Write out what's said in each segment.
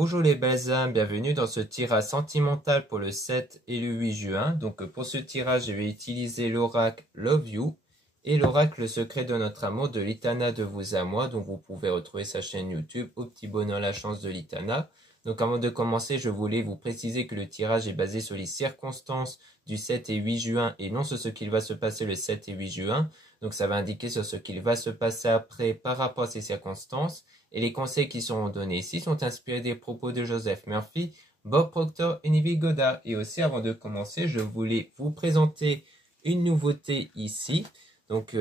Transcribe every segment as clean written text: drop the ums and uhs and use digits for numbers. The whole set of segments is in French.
Bonjour les belles âmes, bienvenue dans ce tirage sentimental pour le 7 et le 8 juin. Donc pour ce tirage, je vais utiliser l'oracle Love You et l'oracle Le secret de notre amour de Litana de vous à moi. Donc vous pouvez retrouver sa chaîne YouTube Au petit bonheur la chance de Litana. Donc avant de commencer, je voulais vous préciser que le tirage est basé sur les circonstances du 7 et 8 juin et non sur ce qu'il va se passer le 7 et 8 juin. Donc ça va indiquer sur ce qu'il va se passer après par rapport à ces circonstances. Et les conseils qui seront donnés ici sont inspirés des propos de Joseph Murphy, Bob Proctor et Neville Goddard. Et aussi avant de commencer, je voulais vous présenter une nouveauté ici. Donc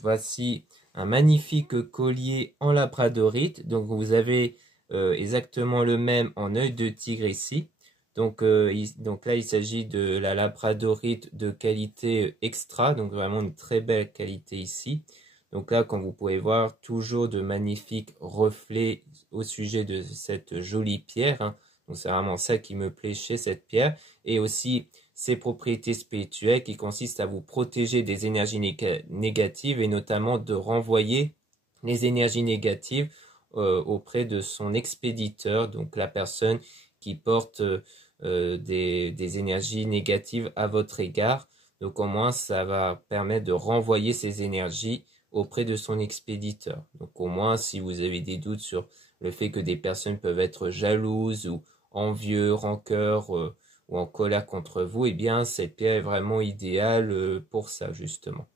voici un magnifique collier en labradorite. Donc vous avez exactement le même en œil de tigre ici. Donc là, il s'agit de la labradorite de qualité extra, donc vraiment une très belle qualité ici. Donc là, comme vous pouvez voir, toujours de magnifiques reflets au sujet de cette jolie pierre, hein. Donc c'est vraiment ça qui me plaît chez cette pierre. Et aussi ses propriétés spirituelles qui consistent à vous protéger des énergies négatives et notamment de renvoyer les énergies négatives auprès de son expéditeur, donc la personne qui porte des énergies négatives à votre égard. Donc au moins ça va permettre de renvoyer ces énergies auprès de son expéditeur. Donc au moins si vous avez des doutes sur le fait que des personnes peuvent être jalouses ou envieux, rancœur ou en colère contre vous, eh bien cette pierre est vraiment idéale pour ça justement.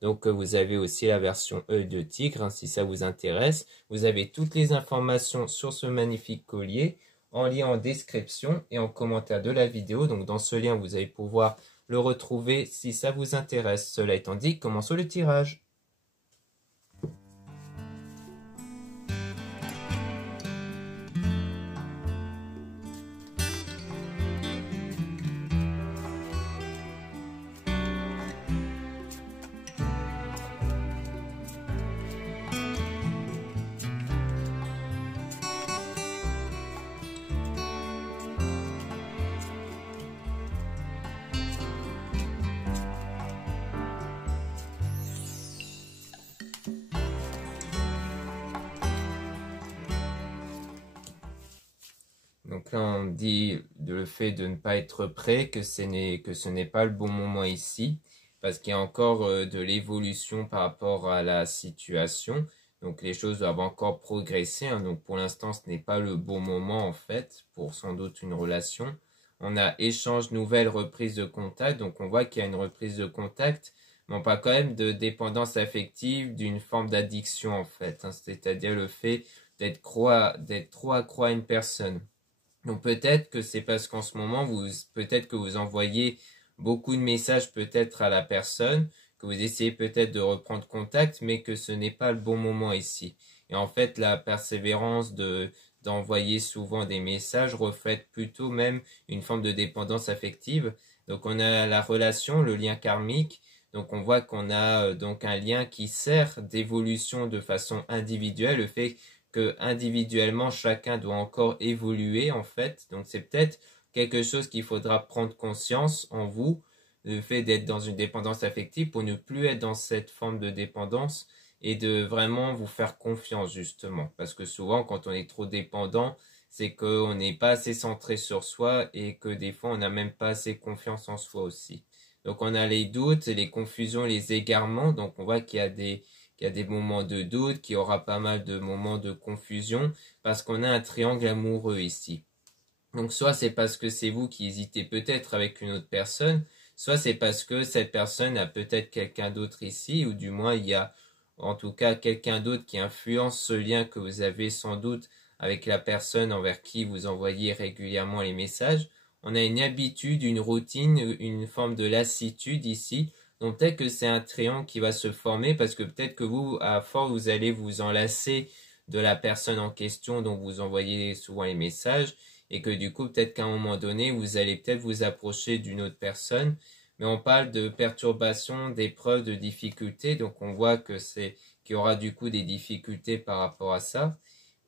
Donc vous avez aussi la version œil de tigre, hein, si ça vous intéresse. Vous avez toutes les informations sur ce magnifique collier en lien en description et en commentaire de la vidéo. Donc dans ce lien, vous allez pouvoir le retrouver si ça vous intéresse. Cela étant dit, commençons le tirage. Donc là, on dit le fait de ne pas être prêt, que ce n'est pas le bon moment ici, parce qu'il y a encore de l'évolution par rapport à la situation. Donc les choses doivent encore progresser, hein. Donc pour l'instant, ce n'est pas le bon moment en fait, pour sans doute une relation. On a échange, nouvelle reprise de contact. Donc on voit qu'il y a une reprise de contact, mais on parle quand même de dépendance affective, d'une forme d'addiction en fait, hein. C'est-à-dire le fait d'être trop accro à une personne. Donc peut-être que c'est parce qu'en ce moment, peut-être que vous envoyez beaucoup de messages peut-être à la personne, que vous essayez peut-être de reprendre contact, mais que ce n'est pas le bon moment ici. Et en fait, la persévérance d'envoyer souvent des messages reflète plutôt même une forme de dépendance affective. Donc on a la relation, le lien karmique. Donc on voit qu'on a donc un lien qui sert d'évolution de façon individuelle, le fait que individuellement chacun doit encore évoluer en fait. Donc c'est peut-être quelque chose qu'il faudra prendre conscience en vous, le fait d'être dans une dépendance affective pour ne plus être dans cette forme de dépendance et de vraiment vous faire confiance justement. Parce que souvent quand on est trop dépendant, c'est qu'on n'est pas assez centré sur soi et que des fois on n'a même pas assez confiance en soi aussi. Donc on a les doutes, les confusions, les égarements. Donc on voit qu'il y a des moments de doute, qu'il y aura pas mal de moments de confusion, parce qu'on a un triangle amoureux ici. Donc soit c'est parce que c'est vous qui hésitez peut-être avec une autre personne, soit c'est parce que cette personne a peut-être quelqu'un d'autre ici, ou du moins il y a en tout cas quelqu'un d'autre qui influence ce lien que vous avez sans doute avec la personne envers qui vous envoyez régulièrement les messages. On a une habitude, une routine, une forme de lassitude ici. Donc peut-être que c'est un triangle qui va se former parce que peut-être que vous, à force, vous allez vous enlacer de la personne en question dont vous envoyez souvent les messages et que du coup, peut-être qu'à un moment donné, vous allez peut-être vous approcher d'une autre personne. Mais on parle de perturbations, d'épreuves, de difficultés. Donc on voit que qu'il y aura du coup des difficultés par rapport à ça.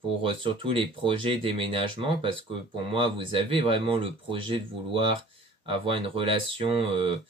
Pour surtout les projets déménagement, parce que pour moi, vous avez vraiment le projet de vouloir avoir une relation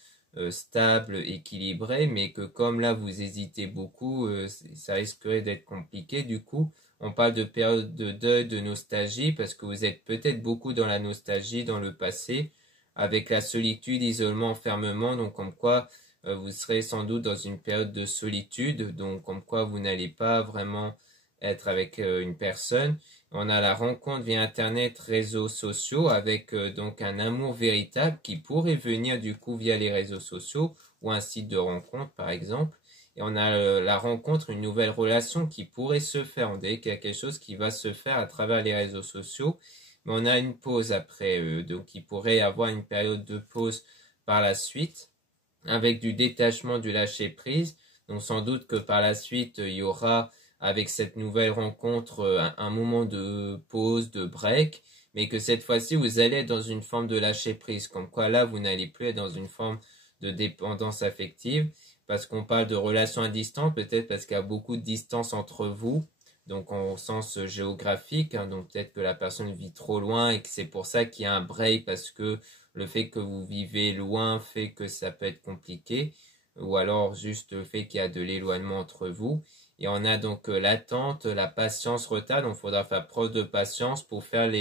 stable, équilibrée, mais que comme là, vous hésitez beaucoup, ça risquerait d'être compliqué du coup. On parle de période de deuil, de nostalgie, parce que vous êtes peut-être beaucoup dans la nostalgie dans le passé, avec la solitude, isolement, enfermement, donc comme quoi vous serez sans doute dans une période de solitude, donc comme quoi vous n'allez pas vraiment être avec une personne. On a la rencontre via Internet, réseaux sociaux, avec donc un amour véritable qui pourrait venir du coup via les réseaux sociaux ou un site de rencontre par exemple. Et on a la rencontre, une nouvelle relation qui pourrait se faire. On dirait qu'il y a quelque chose qui va se faire à travers les réseaux sociaux. Mais on a une pause après, donc il pourrait y avoir une période de pause par la suite, avec du détachement, du lâcher prise. Donc sans doute que par la suite, il y aura avec cette nouvelle rencontre un moment de pause, de break, mais que cette fois-ci, vous allez être dans une forme de lâcher prise, comme quoi là, vous n'allez plus être dans une forme de dépendance affective, parce qu'on parle de relations à distance, peut-être parce qu'il y a beaucoup de distance entre vous, donc en sens géographique, hein, donc peut-être que la personne vit trop loin et que c'est pour ça qu'il y a un break, parce que le fait que vous vivez loin fait que ça peut être compliqué, ou alors juste le fait qu'il y a de l'éloignement entre vous. Et on a donc l'attente, la patience, retard. Donc, il faudra faire preuve de patience pour faire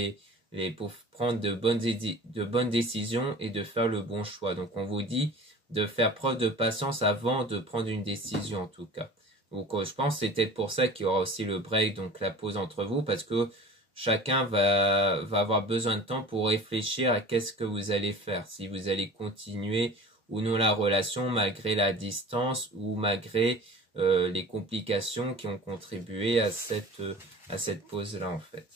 pour prendre de bonnes décisions et de faire le bon choix. Donc, on vous dit de faire preuve de patience avant de prendre une décision, en tout cas. Donc, je pense que c'est peut-être pour ça qu'il y aura aussi le break, donc la pause entre vous, parce que chacun va avoir besoin de temps pour réfléchir à qu'est-ce que vous allez faire. Si vous allez continuer ou non la relation malgré la distance ou malgré les complications qui ont contribué à cette pause-là, en fait.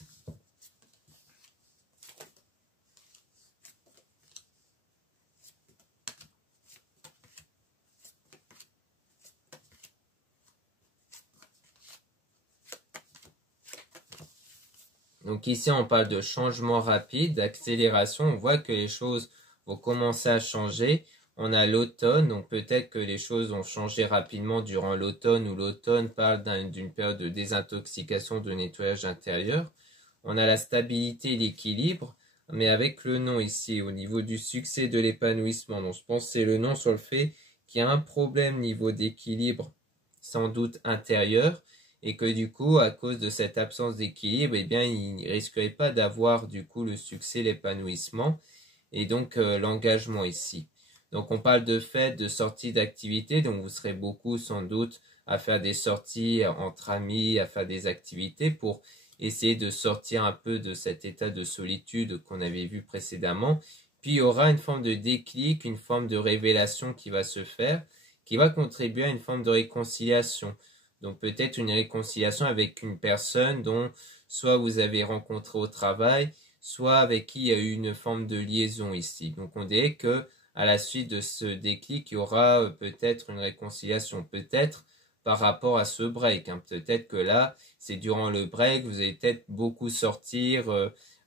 Donc ici, on parle de changement rapide, d'accélération. On voit que les choses vont commencer à changer. On a l'automne, donc peut-être que les choses ont changé rapidement durant l'automne, où l'automne parle d'une période de désintoxication, de nettoyage intérieur. On a la stabilité et l'équilibre, mais avec le nom ici, au niveau du succès de l'épanouissement. Donc je pense que c'est le nom sur le fait qu'il y a un problème niveau d'équilibre, sans doute intérieur, et que du coup, à cause de cette absence d'équilibre, eh bien, il ne risquerait pas d'avoir du coup le succès, l'épanouissement, et donc l'engagement ici. Donc on parle de fêtes, de sorties d'activités, donc vous serez beaucoup sans doute à faire des sorties entre amis, à faire des activités pour essayer de sortir un peu de cet état de solitude qu'on avait vu précédemment. Puis il y aura une forme de déclic, une forme de révélation qui va se faire, qui va contribuer à une forme de réconciliation. Donc peut-être une réconciliation avec une personne dont soit vous avez rencontré au travail, soit avec qui il y a eu une forme de liaison ici. Donc on dirait que à la suite de ce déclic, il y aura peut-être une réconciliation, peut-être par rapport à ce break. Hein. Peut-être que là, c'est durant le break, vous allez peut-être beaucoup sortir,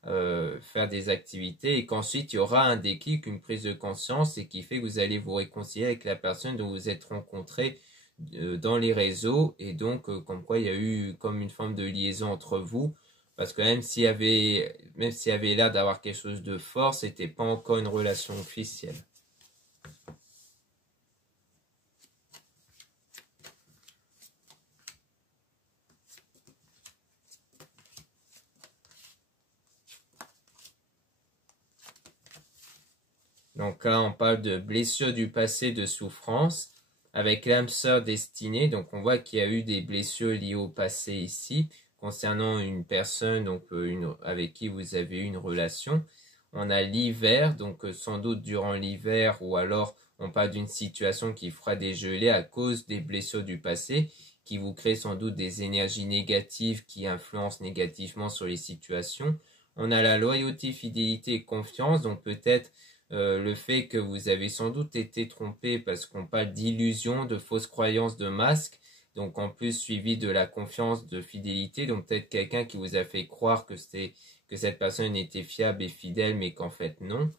faire des activités, et qu'ensuite il y aura un déclic, une prise de conscience, et qui fait que vous allez vous réconcilier avec la personne dont vous êtes rencontré dans les réseaux, et donc comme quoi il y a eu comme une forme de liaison entre vous, parce que même s'il y avait l'air d'avoir quelque chose de fort, c'était pas encore une relation officielle. Donc là, on parle de blessures du passé, de souffrance, avec l'âme sœur destinée. Donc on voit qu'il y a eu des blessures liées au passé ici, concernant une personne donc, avec qui vous avez eu une relation. On a l'hiver, donc sans doute durant l'hiver, ou alors on parle d'une situation qui fera dégeler à cause des blessures du passé, qui vous crée sans doute des énergies négatives qui influencent négativement sur les situations. On a la loyauté, fidélité et confiance, donc peut-être le fait que vous avez sans doute été trompé parce qu'on parle d'illusion, de fausses croyances, de masques, donc en plus suivi de la confiance, de fidélité, donc peut-être quelqu'un qui vous a fait croire que cette personne était fiable et fidèle, mais qu'en fait non.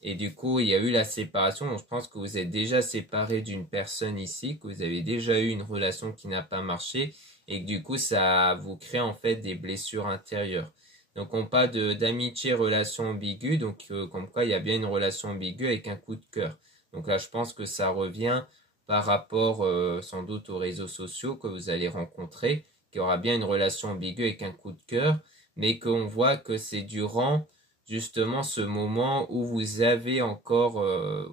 Et du coup, il y a eu la séparation, donc je pense que vous êtes déjà séparé d'une personne ici, que vous avez déjà eu une relation qui n'a pas marché, et que du coup, ça vous crée en fait des blessures intérieures. Donc on parle d'amitié, relation ambiguë, donc comme quoi il y a bien une relation ambiguë avec un coup de cœur. Donc là je pense que ça revient par rapport sans doute aux réseaux sociaux que vous allez rencontrer, qu'il y aura bien une relation ambiguë avec un coup de cœur, mais qu'on voit que c'est durant justement ce moment où vous avez encore,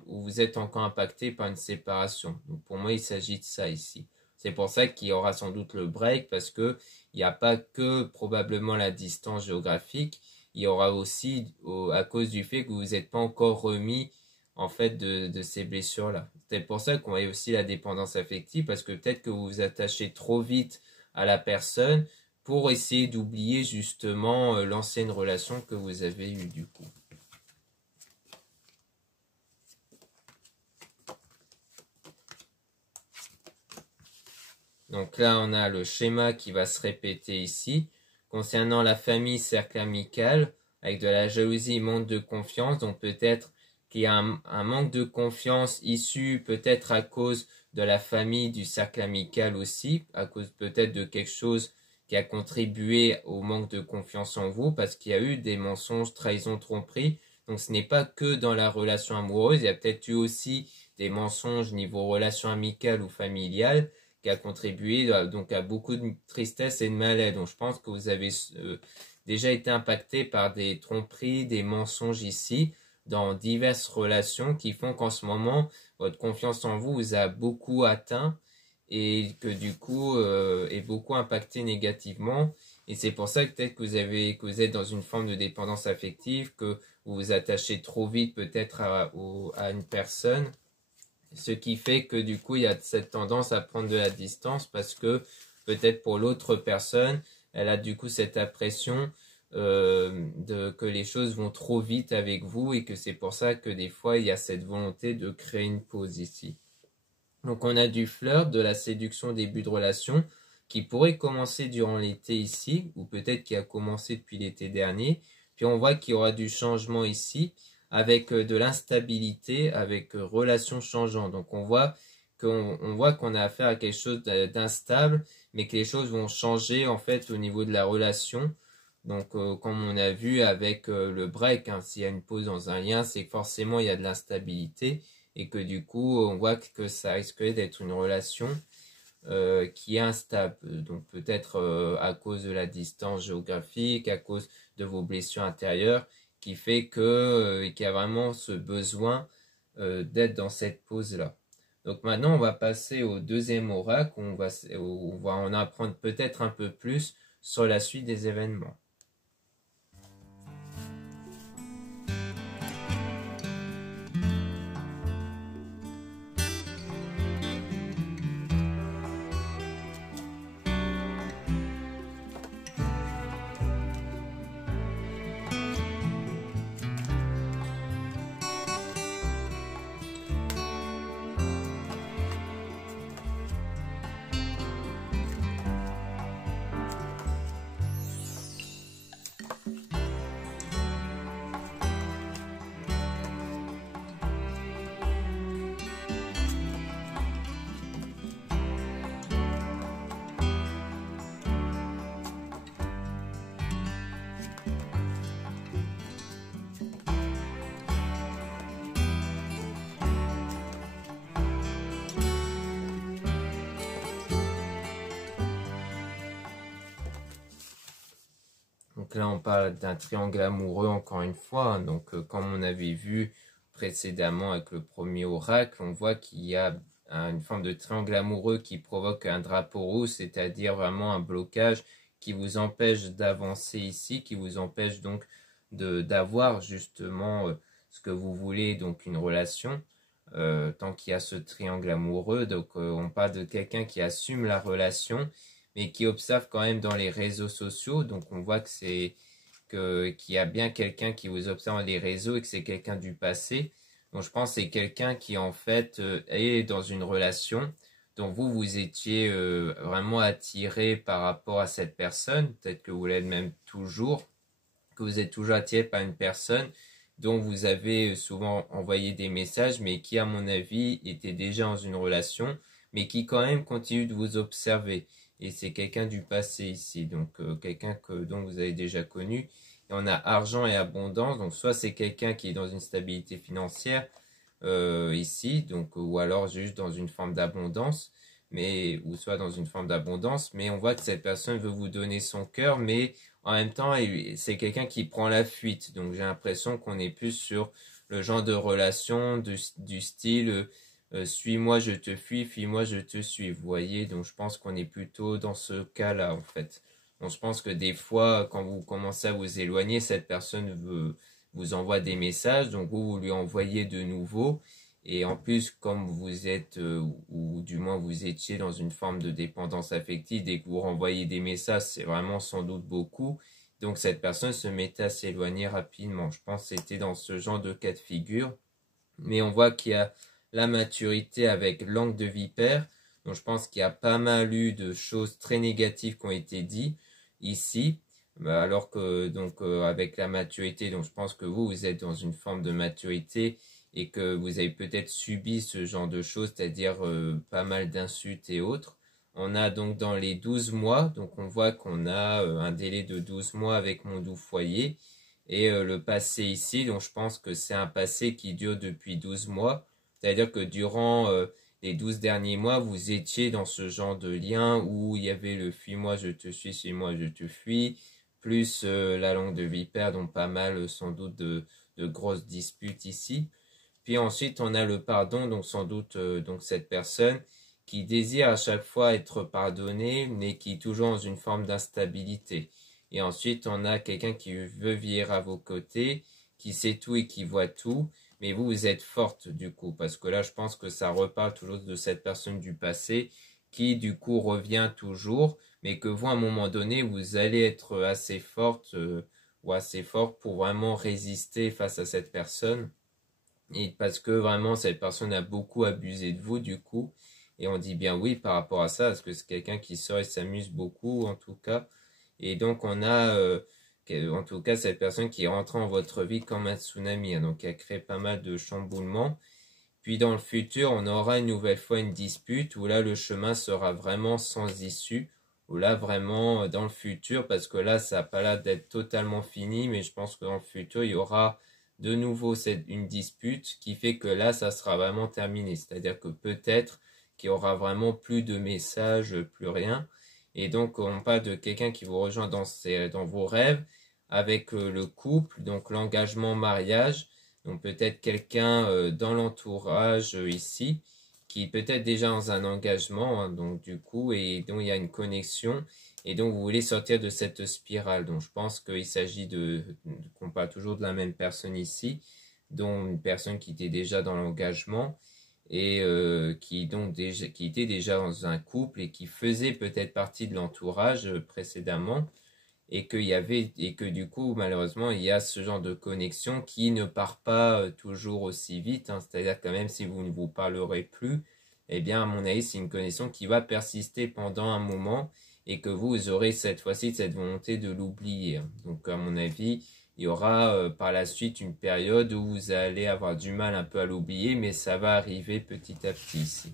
où vous êtes encore impacté par une séparation. Donc pour moi, il s'agit de ça ici. C'est pour ça qu'il y aura sans doute le break, parce que il n'y a pas que probablement la distance géographique, il y aura aussi, à cause du fait que vous n'êtes pas encore remis en fait de ces blessures-là. C'est pour ça qu'on a aussi la dépendance affective, parce que peut-être que vous vous attachez trop vite à la personne pour essayer d'oublier justement l'ancienne relation que vous avez eue du coup. Donc là, on a le schéma qui va se répéter ici. Concernant la famille, cercle amical, avec de la jalousie, manque de confiance. Donc peut-être qu'il y a un manque de confiance issu peut-être à cause de la famille, du cercle amical aussi, à cause peut-être de quelque chose qui a contribué au manque de confiance en vous, parce qu'il y a eu des mensonges, trahisons, tromperies. Donc ce n'est pas que dans la relation amoureuse, il y a peut-être eu aussi des mensonges niveau relation amicale ou familiale, qui a contribué donc à beaucoup de tristesse et de malaise. Donc je pense que vous avez déjà été impacté par des tromperies, des mensonges ici, dans diverses relations qui font qu'en ce moment, votre confiance en vous vous a beaucoup atteint et que du coup est beaucoup impacté négativement. Et c'est pour ça que peut-être que vous êtes dans une forme de dépendance affective, que vous vous attachez trop vite peut-être à une personne. Ce qui fait que du coup, il y a cette tendance à prendre de la distance parce que peut-être pour l'autre personne, elle a du coup cette impression que les choses vont trop vite avec vous et que c'est pour ça que des fois, il y a cette volonté de créer une pause ici. Donc on a du flirt, de la séduction au début de relation qui pourrait commencer durant l'été ici ou peut-être qui a commencé depuis l'été dernier. Puis on voit qu'il y aura du changement ici avec de l'instabilité, avec relations changeantes. Donc on voit qu'on a affaire à quelque chose d'instable, mais que les choses vont changer en fait au niveau de la relation. Donc comme on a vu avec le break, hein, s'il y a une pause dans un lien, c'est que forcément il y a de l'instabilité et que du coup on voit que ça risque d'être une relation qui est instable. Donc peut-être à cause de la distance géographique, à cause de vos blessures intérieures, qui fait qu'il y a vraiment ce besoin d'être dans cette pause-là. Donc maintenant, on va passer au deuxième oracle, où on va en apprendre peut-être un peu plus sur la suite des événements. Donc là, on parle d'un triangle amoureux encore une fois. Donc, comme on avait vu précédemment avec le premier oracle, on voit qu'il y a une forme de triangle amoureux qui provoque un drapeau rouge, c'est-à-dire vraiment un blocage qui vous empêche d'avancer ici, qui vous empêche donc d'avoir justement ce que vous voulez, donc une relation. Tant qu'il y a ce triangle amoureux, donc on parle de quelqu'un qui assume la relation, mais qui observe quand même dans les réseaux sociaux. Donc on voit qu'il y a bien quelqu'un qui vous observe dans les réseaux et que c'est quelqu'un du passé. Donc je pense que c'est quelqu'un qui en fait est dans une relation dont vous étiez vraiment attiré par rapport à cette personne. Peut-être que vous l'êtes même toujours, que vous êtes toujours attiré par une personne dont vous avez souvent envoyé des messages, mais qui, à mon avis, était déjà dans une relation, mais qui quand même continue de vous observer. Et c'est quelqu'un du passé ici, donc quelqu'un dont vous avez déjà connu. Et on a argent et abondance, donc soit c'est quelqu'un qui est dans une stabilité financière ici, donc ou alors juste dans une forme d'abondance. mais ou soit dans une forme d'abondance, mais on voit que cette personne veut vous donner son cœur, mais en même temps, c'est quelqu'un qui prend la fuite. Donc j'ai l'impression qu'on est plus sur le genre de relation du style suis-moi, je te fuis, fuis-moi, je te suis. Vous voyez, donc je pense qu'on est plutôt dans ce cas-là en fait. Donc je pense que des fois, quand vous commencez à vous éloigner, cette personne vous envoie des messages, donc vous lui envoyez de nouveau. Et en plus, comme vous êtes, ou du moins vous étiez dans une forme de dépendance affective, dès que vous renvoyez des messages, c'est vraiment sans doute beaucoup. Donc cette personne se mettait à s'éloigner rapidement. Je pense que c'était dans ce genre de cas de figure. Mais on voit qu'il y a la maturité avec langue de vipère. Donc je pense qu'il y a pas mal eu de choses très négatives qui ont été dites ici. Alors que donc avec la maturité, donc je pense que vous êtes dans une forme de maturité et que vous avez peut-être subi ce genre de choses, c'est-à-dire pas mal d'insultes et autres. On a donc dans les 12 mois, donc on voit qu'on a un délai de 12 mois avec mon doux foyer. Et le passé ici, donc je pense que c'est un passé qui dure depuis 12 mois. C'est-à-dire que durant les 12 derniers mois, vous étiez dans ce genre de lien où il y avait le fuis-moi, je te suis-moi, je te fuis, plus la langue de vipère, donc pas mal sans doute de grosses disputes ici. Puis ensuite, on a le pardon, donc sans doute donc cette personne qui désire à chaque fois être pardonnée, mais qui est toujours dans une forme d'instabilité. Et ensuite, on a quelqu'un qui veut vivre à vos côtés, qui sait tout et qui voit tout, mais vous êtes forte du coup, parce que là, je pense que ça reparle toujours de cette personne du passé qui du coup revient toujours, mais que vous, à un moment donné, vous allez être assez forte ou assez fort pour vraiment résister face à cette personne. Et parce que vraiment, cette personne a beaucoup abusé de vous, du coup. Et on dit bien oui par rapport à ça, parce que c'est quelqu'un qui sort et s'amuse beaucoup, en tout cas. Et donc, on a, en tout cas, cette personne qui est rentrée en votre vie comme un tsunami, hein, donc qui a créé pas mal de chamboulements. Puis dans le futur, on aura une nouvelle fois une dispute où là, le chemin sera vraiment sans issue. Où là, vraiment, dans le futur, parce que là, ça n'a pas l'air d'être totalement fini, mais je pense que dans le futur, il y aura de nouveau une dispute qui fait que là, ça sera vraiment terminé. C'est-à-dire que peut-être qu'il y aura vraiment plus de messages, plus rien. Et donc, on parle de quelqu'un qui vous rejoint dans vos rêves avec le couple, donc l'engagement mariage. Donc peut-être quelqu'un dans l'entourage ici qui peut-être déjà dans un engagement, hein, donc du coup, et dont il y a une connexion, et donc vous voulez sortir de cette spirale. Donc je pense qu'il s'agit qu'on parle toujours de la même personne ici, dont une personne qui était déjà dans l'engagement et qui était déjà dans un couple et qui faisait peut-être partie de l'entourage précédemment et que du coup malheureusement il y a ce genre de connexion qui ne part pas toujours aussi vite, hein. C'est-à-dire que même si vous ne vous parlerez plus, eh bien à mon avis c'est une connexion qui va persister pendant un moment et que vous aurez cette fois-ci cette volonté de l'oublier, hein. Donc à mon avis il y aura par la suite une période où vous allez avoir du mal un peu à l'oublier, mais ça va arriver petit à petit ici.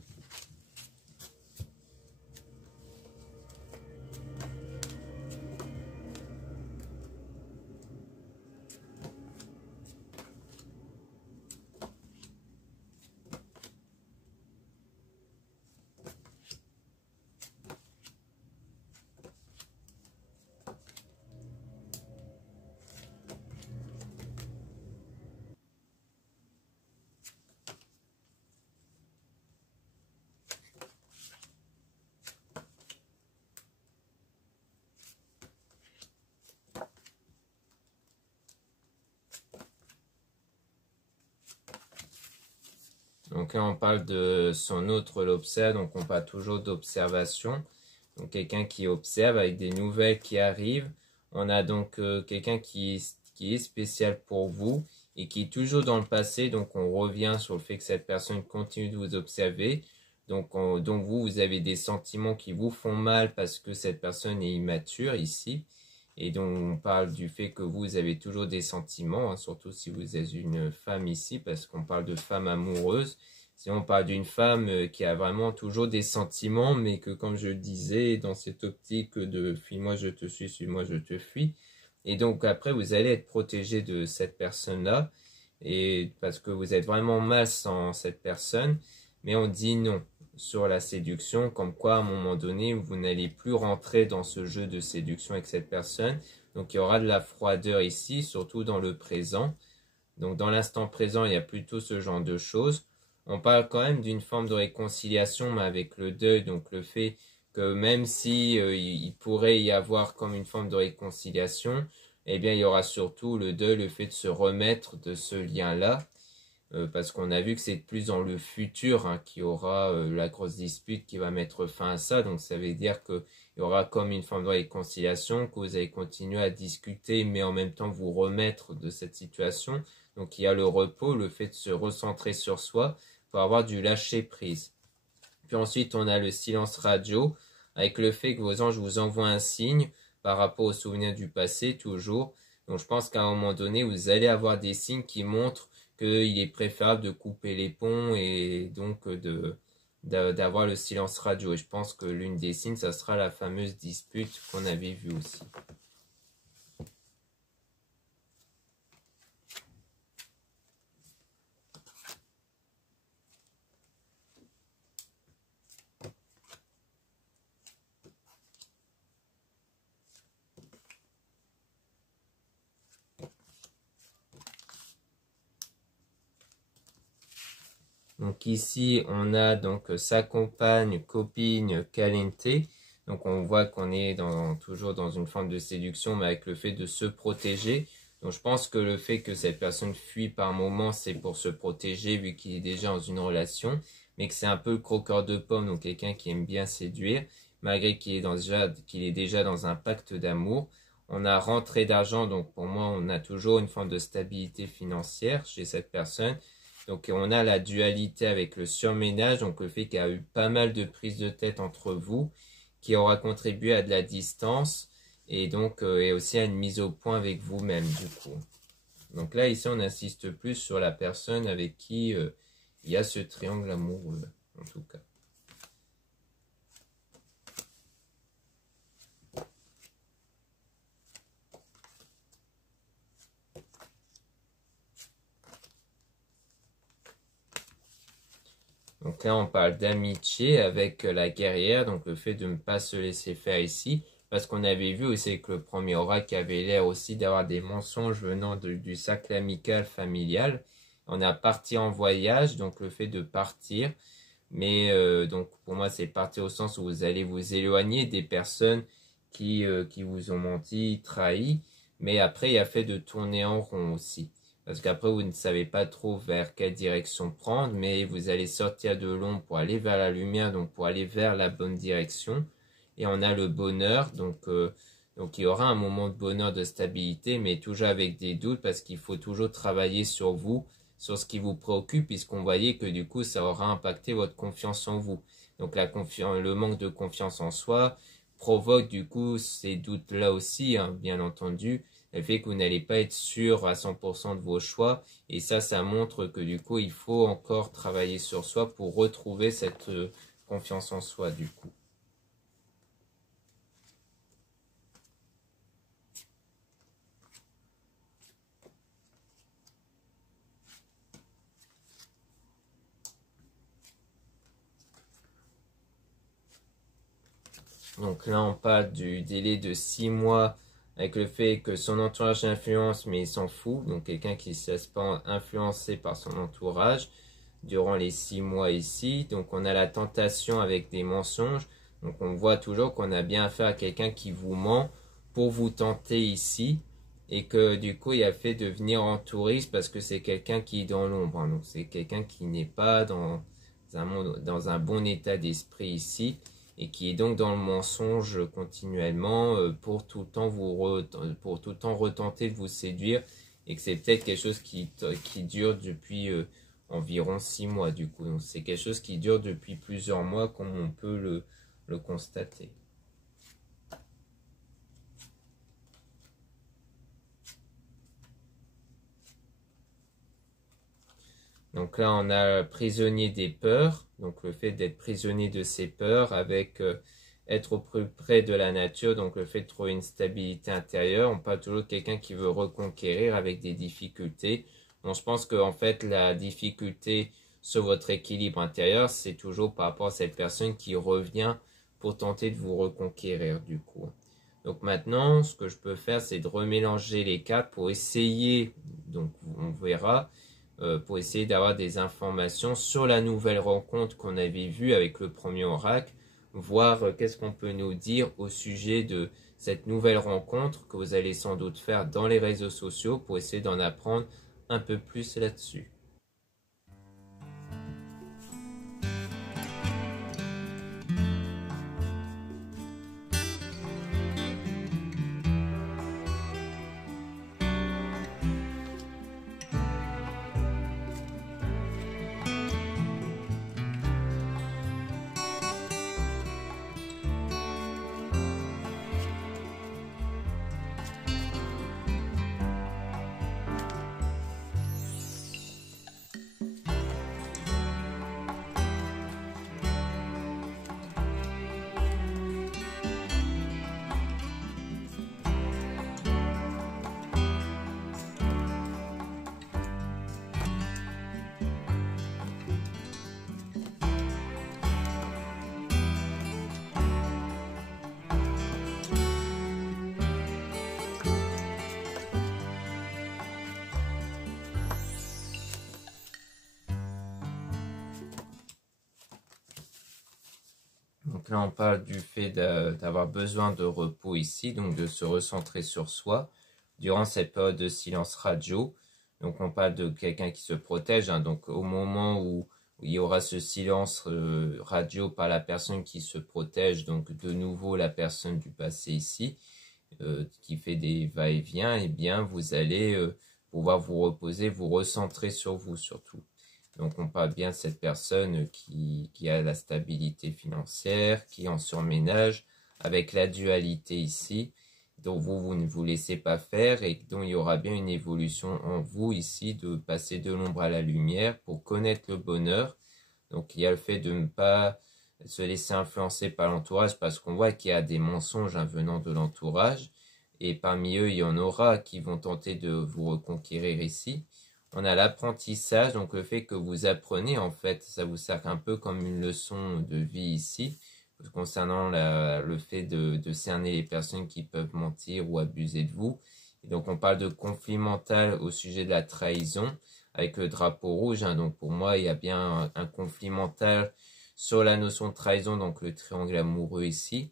Donc là, on parle de son autre l'observe, donc on parle toujours d'observation. Donc quelqu'un qui observe avec des nouvelles qui arrivent. On a donc quelqu'un qui est spécial pour vous et qui est toujours dans le passé. Donc on revient sur le fait que cette personne continue de vous observer. Donc vous avez des sentiments qui vous font mal parce que cette personne est immature ici. Et donc on parle du fait que vous avez toujours des sentiments, hein, surtout si vous êtes une femme ici, parce qu'on parle de femme amoureuse. Si on parle d'une femme qui a vraiment toujours des sentiments, mais que comme je le disais, dans cette optique de fuis-moi je te suis, suis-moi je te fuis. Et donc après vous allez être protégé de cette personne-là, et parce que vous êtes vraiment mal sans cette personne, mais on dit non. sur la séduction, comme quoi à un moment donné, vous n'allez plus rentrer dans ce jeu de séduction avec cette personne. Donc il y aura de la froideur ici, surtout dans le présent. Donc dans l'instant présent, il y a plutôt ce genre de choses. On parle quand même d'une forme de réconciliation, mais avec le deuil, donc le fait que même si il pourrait y avoir comme une forme de réconciliation, eh bien il y aura surtout le deuil, le fait de se remettre de ce lien-là, parce qu'on a vu que c'est plus dans le futur hein, qu'il y aura la grosse dispute qui va mettre fin à ça. Donc ça veut dire qu'il y aura comme une forme de réconciliation, que vous allez continuer à discuter, mais en même temps vous remettre de cette situation. Donc il y a le repos, le fait de se recentrer sur soi pour avoir du lâcher prise. Puis ensuite on a le silence radio, avec le fait que vos anges vous envoient un signe par rapport aux souvenirs du passé toujours. Donc je pense qu'à un moment donné vous allez avoir des signes qui montrent qu'il est préférable de couper les ponts et donc d'avoir le silence radio. Et je pense que l'une des signes, ça sera la fameuse dispute qu'on avait vue aussi. Donc ici, on a donc sa compagne, copine, Calente. Donc on voit qu'on est toujours dans une forme de séduction, mais avec le fait de se protéger. Donc je pense que le fait que cette personne fuit par moment, c'est pour se protéger vu qu'il est déjà dans une relation, mais que c'est un peu le croqueur de pommes, donc quelqu'un qui aime bien séduire, malgré qu'il est déjà dans un pacte d'amour. On a rentrée d'argent, donc pour moi, on a toujours une forme de stabilité financière chez cette personne. Donc on a la dualité avec le surménage, donc le fait qu'il y a eu pas mal de prises de tête entre vous, qui aura contribué à de la distance, et donc et aussi à une mise au point avec vous-même du coup. Donc là ici on insiste plus sur la personne avec qui il y a ce triangle amoureux, en tout cas. Donc là, on parle d'amitié avec la guerrière, donc le fait de ne pas se laisser faire ici, parce qu'on avait vu aussi que le premier oracle avait l'air aussi d'avoir des mensonges venant du cercle amical familial. On a parti en voyage, donc le fait de partir, mais donc pour moi c'est partir au sens où vous allez vous éloigner des personnes qui vous ont menti, trahi, mais après il y a fait de tourner en rond aussi. Parce qu'après, vous ne savez pas trop vers quelle direction prendre, mais vous allez sortir de l'ombre pour aller vers la lumière, donc pour aller vers la bonne direction. Et on a le bonheur, donc il y aura un moment de bonheur, de stabilité, mais toujours avec des doutes, parce qu'il faut toujours travailler sur vous, sur ce qui vous préoccupe, puisqu'on voyait que du coup, ça aura impacté votre confiance en vous. Donc le manque de confiance en soi provoque du coup ces doutes-là aussi, hein, bien entendu, le fait que vous n'allez pas être sûr à 100% de vos choix. Et ça montre que du coup, il faut encore travailler sur soi pour retrouver cette confiance en soi du coup. Donc là, on parle du délai de 6 mois avec le fait que son entourage influence, mais il s'en fout. Donc quelqu'un qui ne se laisse pas influencer par son entourage durant les 6 mois ici. Donc on a la tentation avec des mensonges. Donc on voit toujours qu'on a bien affaire à quelqu'un qui vous ment pour vous tenter ici. Et que du coup il a fait de venir en touriste parce que c'est quelqu'un qui est dans l'ombre. Hein. Donc c'est quelqu'un qui n'est pas dans dans un bon état d'esprit ici et qui est donc dans le mensonge continuellement pour tout le temps pour tout le temps retenter de vous séduire et que c'est peut-être quelque chose qui dure depuis environ 6 mois du coup. Donc c'est quelque chose qui dure depuis plusieurs mois comme on peut le constater. Donc là, on a prisonnier des peurs, donc le fait d'être prisonnier de ses peurs avec être au plus près de la nature, donc le fait de trouver une stabilité intérieure. On parle toujours de quelqu'un qui veut reconquérir avec des difficultés. Donc je pense que en fait, la difficulté sur votre équilibre intérieur, c'est toujours par rapport à cette personne qui revient pour tenter de vous reconquérir du coup. Donc maintenant, ce que je peux faire, c'est de remélanger les cartes pour essayer, donc on verra, pour essayer d'avoir des informations sur la nouvelle rencontre qu'on avait vue avec le premier oracle, voir qu'est-ce qu'on peut nous dire au sujet de cette nouvelle rencontre que vous allez sans doute faire dans les réseaux sociaux pour essayer d'en apprendre un peu plus là-dessus. Donc là, on parle du fait d'avoir besoin de repos ici, donc de se recentrer sur soi durant cette période de silence radio. Donc on parle de quelqu'un qui se protège, hein, donc au moment où il y aura ce silence radio par la personne qui se protège, donc de nouveau la personne du passé ici, qui fait des va-et-vient, eh bien vous allez pouvoir vous reposer, vous recentrer sur vous surtout. Donc on parle bien de cette personne qui a la stabilité financière, qui est en surménage, avec la dualité ici, dont vous ne vous laissez pas faire et dont il y aura bien une évolution en vous ici, de passer de l'ombre à la lumière pour connaître le bonheur. Donc il y a le fait de ne pas se laisser influencer par l'entourage, parce qu'on voit qu'il y a des mensonges venant de l'entourage, et parmi eux il y en aura qui vont tenter de vous reconquérir ici. On a l'apprentissage, donc le fait que vous apprenez, en fait, ça vous sert un peu comme une leçon de vie ici, concernant le fait de cerner les personnes qui peuvent mentir ou abuser de vous. Et donc on parle de conflit mental au sujet de la trahison, avec le drapeau rouge, hein. Donc pour moi, il y a bien un conflit mental sur la notion de trahison, donc le triangle amoureux ici.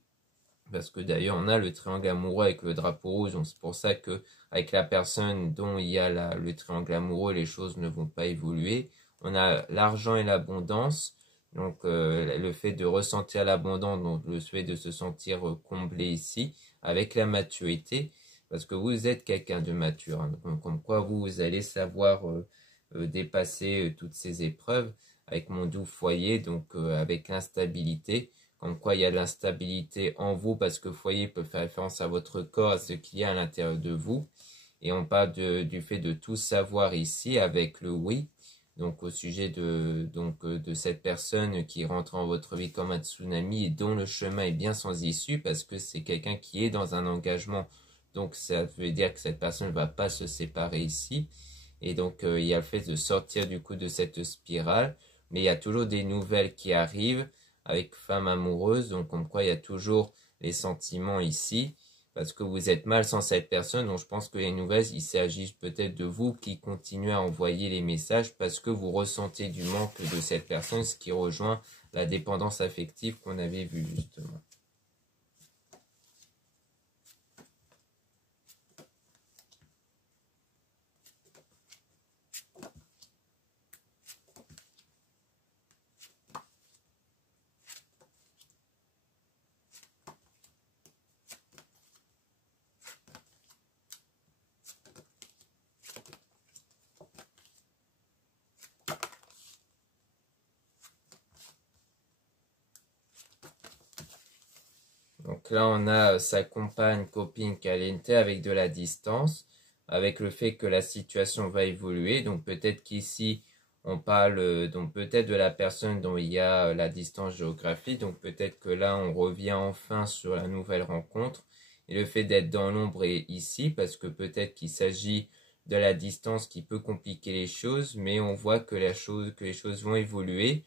Parce que d'ailleurs, on a le triangle amoureux avec le drapeau rouge, donc c'est pour ça que avec la personne dont il y a le triangle amoureux, les choses ne vont pas évoluer. On a l'argent et l'abondance, donc le fait de ressentir l'abondance, donc le fait de se sentir comblé ici, avec la maturité, parce que vous êtes quelqu'un de mature, hein, donc comme quoi vous allez savoir dépasser toutes ces épreuves avec mon doux foyer, donc avec l'instabilité. Comme quoi il y a de l'instabilité en vous, parce que foyer peut faire référence à votre corps, à ce qu'il y a à l'intérieur de vous. Et on parle du fait de tout savoir ici avec le oui. Donc au sujet de cette personne qui rentre en votre vie comme un tsunami et dont le chemin est bien sans issue, parce que c'est quelqu'un qui est dans un engagement. Donc ça veut dire que cette personne ne va pas se séparer ici. Et donc il y a le fait de sortir du coup de cette spirale. Mais il y a toujours des nouvelles qui arrivent avec femme amoureuse, donc comme quoi il y a toujours les sentiments ici, parce que vous êtes mal sans cette personne, donc je pense que les nouvelles, il s'agit peut-être de vous qui continuez à envoyer les messages parce que vous ressentez du manque de cette personne, ce qui rejoint la dépendance affective qu'on avait vue justement. Donc là, on a sa compagne, copine caliente avec de la distance, avec le fait que la situation va évoluer. Donc peut-être qu'ici, on parle donc peut-être de la personne dont il y a la distance géographique. Donc peut-être que là, on revient enfin sur la nouvelle rencontre. Et le fait d'être dans l'ombre est ici, parce que peut-être qu'il s'agit de la distance qui peut compliquer les choses, mais on voit que les choses vont évoluer.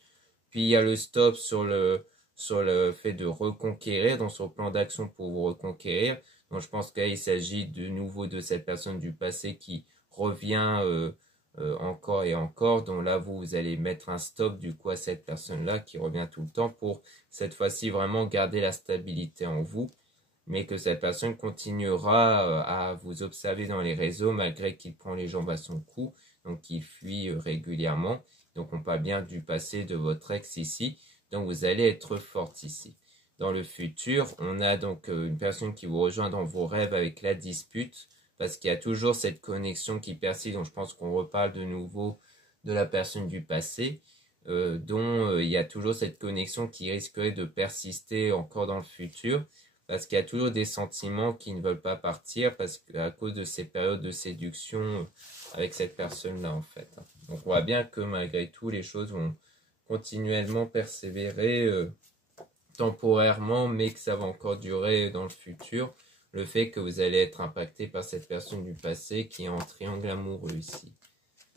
Puis il y a le stop sur le fait de reconquérir, dans son plan d'action pour vous reconquérir. Donc je pense qu'il s'agit de nouveau de cette personne du passé qui revient encore et encore. Donc là, vous allez mettre un stop du coup à cette personne-là qui revient tout le temps pour cette fois-ci vraiment garder la stabilité en vous, mais que cette personne continuera à vous observer dans les réseaux malgré qu'il prend les jambes à son cou, donc qu'il fuit régulièrement. Donc on parle bien du passé de votre ex ici. Donc vous allez être forte ici. Dans le futur, on a donc une personne qui vous rejoint dans vos rêves avec la dispute, parce qu'il y a toujours cette connexion qui persiste. Donc je pense qu'on reparle de nouveau de la personne du passé, dont il y a toujours cette connexion qui risquerait de persister encore dans le futur, parce qu'il y a toujours des sentiments qui ne veulent pas partir, parce qu'à cause de ces périodes de séduction avec cette personne-là en fait. Donc on voit bien que malgré tout, les choses vont continuellement persévérer temporairement, mais que ça va encore durer dans le futur. Le fait que vous allez être impacté par cette personne du passé qui est en triangle amoureux ici.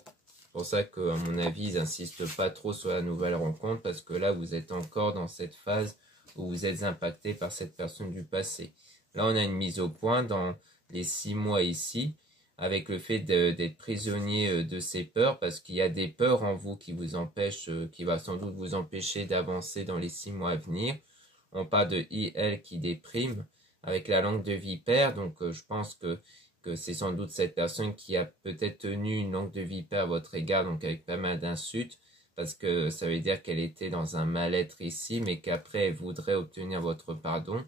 C'est pour ça qu'à mon avis, ils n'insistent pas trop sur la nouvelle rencontre, parce que là, vous êtes encore dans cette phase où vous êtes impacté par cette personne du passé. Là, on a une mise au point dans les 6 mois ici, avec le fait d'être prisonnier de ces peurs, parce qu'il y a des peurs en vous qui vous empêchent, qui va sans doute vous empêcher d'avancer dans les 6 mois à venir. On parle de IL qui déprime, avec la langue de vipère, donc je pense que c'est sans doute cette personne qui a peut-être tenu une langue de vipère à votre égard, donc avec pas mal d'insultes, parce que ça veut dire qu'elle était dans un mal-être ici, mais qu'après elle voudrait obtenir votre pardon.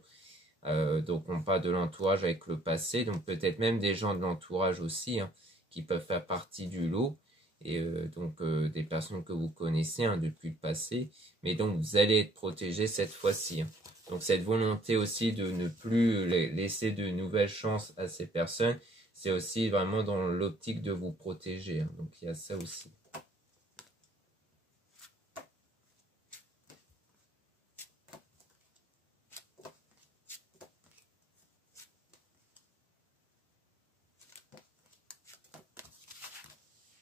Donc on parle de l'entourage avec le passé, donc peut-être même des gens de l'entourage aussi, hein, qui peuvent faire partie du lot, et donc des personnes que vous connaissez depuis le passé, mais donc vous allez être protégé cette fois-ci. Hein. Donc cette volonté aussi de ne plus laisser de nouvelles chances à ces personnes, c'est aussi vraiment dans l'optique de vous protéger. Hein. Donc il y a ça aussi.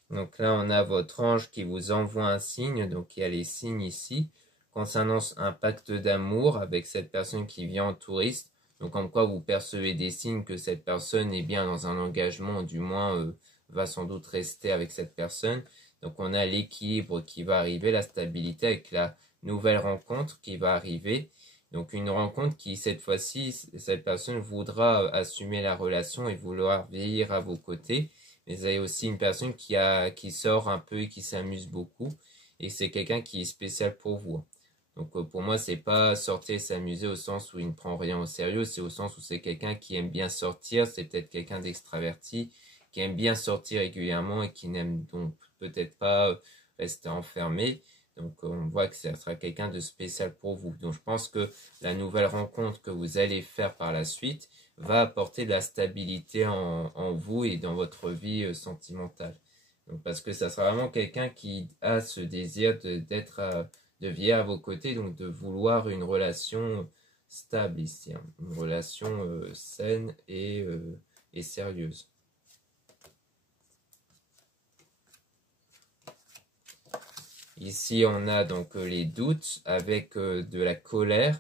Donc là, on a votre ange qui vous envoie un signe. Donc il y a les signes ici. Concernant un pacte d'amour avec cette personne qui vient en touriste. Donc en quoi vous percevez des signes que cette personne est bien dans un engagement, ou du moins va sans doute rester avec cette personne. Donc on a l'équilibre qui va arriver, la stabilité avec la nouvelle rencontre qui va arriver. Donc une rencontre qui, cette fois-ci, cette personne voudra assumer la relation et vouloir vieillir à vos côtés. Mais vous avez aussi une personne qui sort un peu et qui s'amuse beaucoup. Et c'est quelqu'un qui est spécial pour vous. Donc pour moi, c'est pas sortir et s'amuser au sens où il ne prend rien au sérieux. C'est au sens où c'est quelqu'un qui aime bien sortir. C'est peut-être quelqu'un d'extraverti, qui aime bien sortir régulièrement et qui n'aime donc peut-être pas rester enfermé. Donc on voit que ça sera quelqu'un de spécial pour vous. Donc je pense que la nouvelle rencontre que vous allez faire par la suite va apporter de la stabilité en vous et dans votre vie sentimentale. Donc, parce que ça sera vraiment quelqu'un qui a ce désir de vieillir à vos côtés, donc de vouloir une relation stable ici, hein, une relation saine et sérieuse. Ici, on a donc les doutes avec de la colère,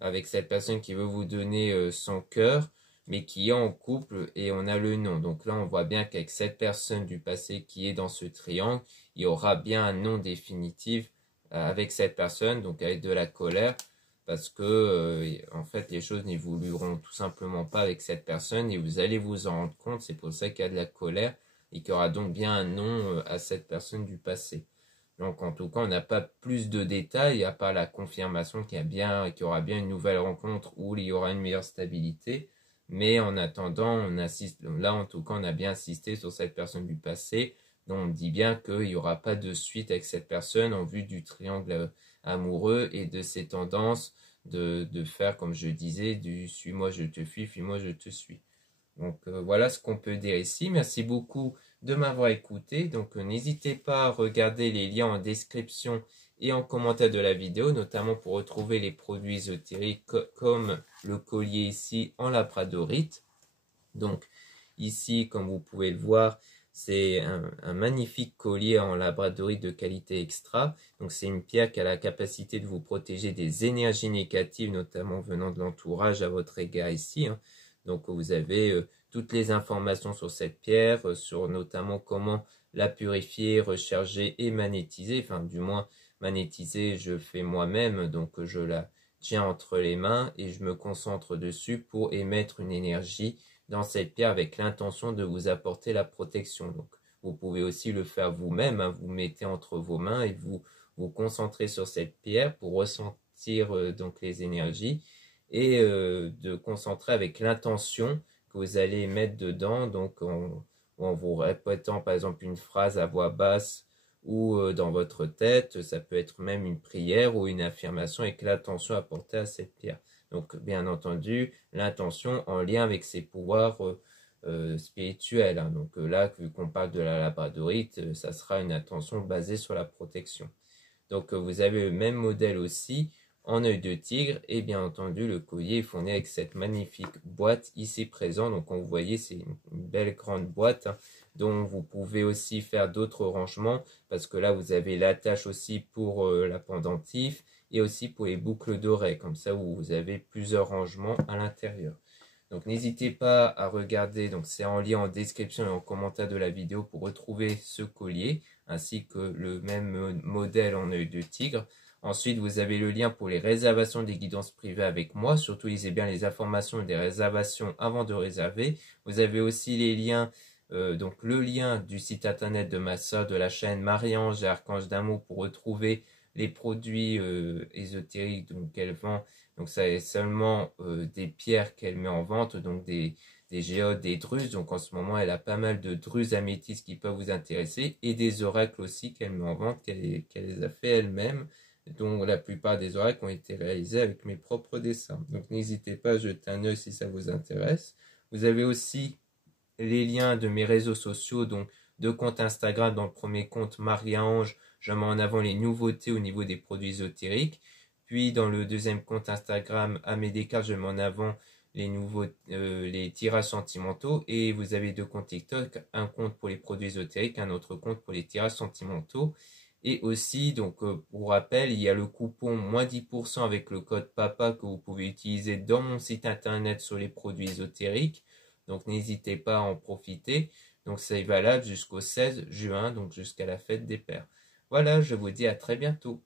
avec cette personne qui veut vous donner son cœur, mais qui est en couple, et on a le non. Donc là, on voit bien qu'avec cette personne du passé qui est dans ce triangle, il y aura bien un non définitif avec cette personne, donc avec de la colère, parce que en fait, les choses n'évolueront tout simplement pas avec cette personne, et vous allez vous en rendre compte. C'est pour ça qu'il y a de la colère, et qu'il y aura donc bien un non à cette personne du passé. Donc en tout cas, on n'a pas plus de détails, à part la confirmation qu'il y aura bien une nouvelle rencontre où il y aura une meilleure stabilité. Mais en attendant, on assiste, là en tout cas, on a bien insisté sur cette personne du passé. Donc on dit bien qu'il n'y aura pas de suite avec cette personne en vue du triangle amoureux et de ses tendances de faire, comme je disais, du suis-moi je te fuis, fuis-moi je te suis. Donc voilà ce qu'on peut dire ici. Merci beaucoup de m'avoir écouté. Donc n'hésitez pas à regarder les liens en description et en commentaire de la vidéo, notamment pour retrouver les produits ésotériques comme le collier ici en labradorite. Donc ici, comme vous pouvez le voir, C'est un magnifique collier en labradorite de qualité extra. Donc c'est une pierre qui a la capacité de vous protéger des énergies négatives, notamment venant de l'entourage à votre égard ici, hein. Donc vous avez toutes les informations sur cette pierre, sur notamment comment la purifier, recharger et magnétiser. Enfin du moins magnétiser je fais moi-même, donc je la tiens entre les mains et je me concentre dessus pour émettre une énergie dans cette pierre avec l'intention de vous apporter la protection. Donc, vous pouvez aussi le faire vous-même, hein, vous mettez entre vos mains et vous concentrez sur cette pierre pour ressentir donc les énergies et de concentrer avec l'intention que vous allez mettre dedans, donc en vous répétant par exemple une phrase à voix basse ou dans votre tête, ça peut être même une prière ou une affirmation avec l'intention apportée à cette pierre. Donc, bien entendu, l'intention en lien avec ses pouvoirs spirituels, hein. Donc là, vu qu'on parle de la labradorite, ça sera une intention basée sur la protection. Donc vous avez le même modèle aussi en œil de tigre et bien entendu le collier est fourni avec cette magnifique boîte ici présente. Donc comme vous voyez c'est une belle grande boîte, hein, dont vous pouvez aussi faire d'autres rangements parce que là vous avez l'attache aussi pour la pendentif et aussi pour les boucles d'oreilles, comme ça vous avez plusieurs rangements à l'intérieur. Donc n'hésitez pas à regarder, donc c'est en lien en description et en commentaire de la vidéo pour retrouver ce collier, ainsi que le même modèle en œil de tigre. Ensuite, vous avez le lien pour les réservations des guidances privées avec moi. Surtout, lisez bien les informations des réservations avant de réserver. Vous avez aussi les liens, donc le lien du site internet de ma soeur de la chaîne Marie-Ange et Archange d'Amour pour retrouver les produits ésotériques qu'elle vend. Donc ça est seulement des pierres qu'elle met en vente, donc des géodes, des drusses. Donc en ce moment, elle a pas mal de drusses améthystes qui peuvent vous intéresser et des oracles aussi qu'elle met en vente, qu'elle les a fait elle-même. Donc la plupart des oracles ont été réalisés avec mes propres dessins. Donc n'hésitez pas à jeter un œil si ça vous intéresse. Vous avez aussi les liens de mes réseaux sociaux, donc deux comptes Instagram. Dans le premier compte Marie-Ange, je mets en avant les nouveautés au niveau des produits ésotériques. Puis dans le deuxième compte Instagram, Amédécar, je mets en avant les tirages sentimentaux. Et vous avez deux comptes TikTok, un compte pour les produits ésotériques, un autre compte pour les tirages sentimentaux. Et aussi, donc pour rappel, il y a le coupon moins 10% avec le code PAPA que vous pouvez utiliser dans mon site internet sur les produits ésotériques. Donc n'hésitez pas à en profiter. Donc c'est valable jusqu'au 16 juin, donc jusqu'à la fête des pères. Voilà, je vous dis à très bientôt.